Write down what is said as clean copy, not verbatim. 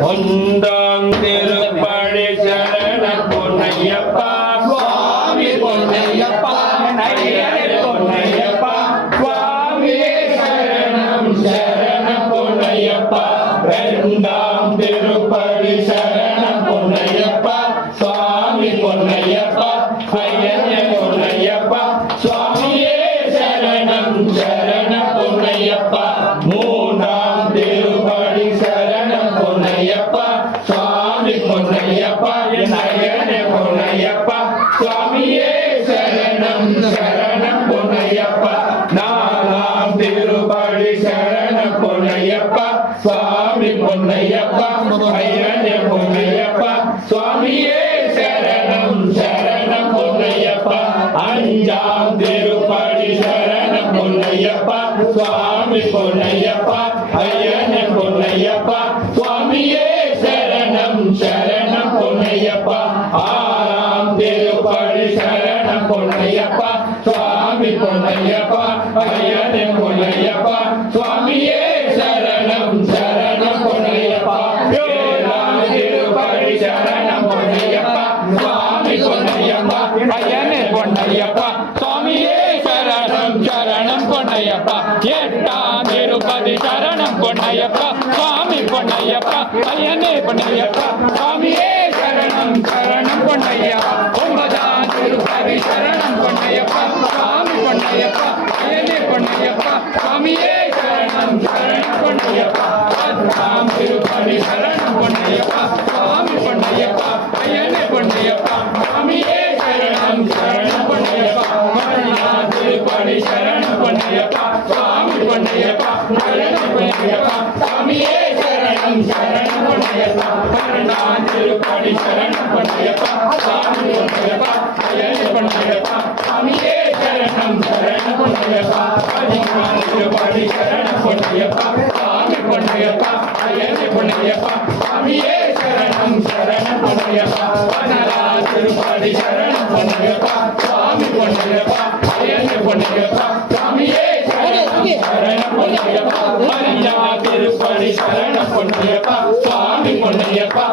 ஒன்றாம் திருப்படி சரண பொன்னையப்பா சுவாமி பொன்னையப்பா ஐயனே பொன்னையப்பா சுவாமி சரணம் சரண பொன்னையப்பா இரண்டாம் திருப்படி சரண பொன்னையப்பா சுவாமி பொன்னையப்பா ஐயனே பொன்னையப்பா சுவாமியே சரணம் சரண பொன்னையப்பா மூன்றாம் திருப்படி சரண பொன்னையப்பா சுவாமி பொன்னையப்பா ஐயனே பொன்னையப்பா சுவாமியே சரணம் சரண பொன்னையப்பா நாலாம் திருப்படி சரண பொன்னையப்பா சுவாமி பொன்னையப்பா ஐயனே பொன்னையப்பா சுவாமியே சரணம் சரண பொன்னையப்பா அஞ்சாம் திருப்படி சரண பொன்னையப்பா சுவாமி பொன்னையப்பா ஐயனே பொன்னையப்பா சுவாமியே சரணம் சரண பொன்னையப்பா ஆறாம் திருப்படி சரண பொன்னையப்பா சுவாமி பொன்னையப்பா ஐயனே பொன்னையப்பா சுவாமியே சரணம் சரண பொன்னையப்பா ஏழாம் திருப்படி சரண பொன்னையப்பா சுவாமி பொன்னையப்பா ஐயனே பொன்னையப்பா சுவாமியே சரணம் சரணம் பொன்னையப்பா எட்டாம் திருப்பதி சரணம் பொன்னையப்பா சுவாமி பொன்னையப்பா ஐயனே பொன்னையப்பா சுவாமியே சரணம் சரணம் பொன்னையப்பா ஒன்பதாம் திருப்பதி சரணம் பொன்னையப்பா சுவாமி பொன்னையப்பா ஐயனே பொன்னையப்பா சுவாமியே சரணம் சரணம் பொன்னையப்பா பத்தாம் திருப்பதி சரணம் பொன்னையப்பா சுவாமி பொன்னையப்பா ஐயனே பொன்னையப்பா சுவாமியே சரணம் சரணம் பொன்னையப்பா பன்னெண்டாம் திருப்பதி சரணம் பொன்னையப்பா சுவாமி பொன்னையப்பா ஐயனே பொன்னையப்பா சுவாமியே சரணம் சரணம் பொன்னையப்பா பன்னெண்டாம் திருப்படி சரணம் பொன்னையப்பா சுவாமி பொன்னையப்பா ஐயனே பொன்னையப்பா சுவாமியே சரணம் சரணம் பொன்னையப்பா பதினாம் திருப்படி சரணம் பொன்னையப்பா சுவாமி பொன்னையப்பா ஐயனே பொன்னையப்பா சுவாமியே சரணம் சரணம் பொன்னையப்பா பதினாறாம் திருப்படி சரணம் பொன்னையப்பா சுவாமி பொன்னையப்பா ஐயனே பொன்னையப்பா சுவாமியே சரணம் சரணம் பொன்னையப்பா பதினஞ்சாம் திருப்படி சரணம் பொன்னையப்பா சுவாமி பொன்னையப்பா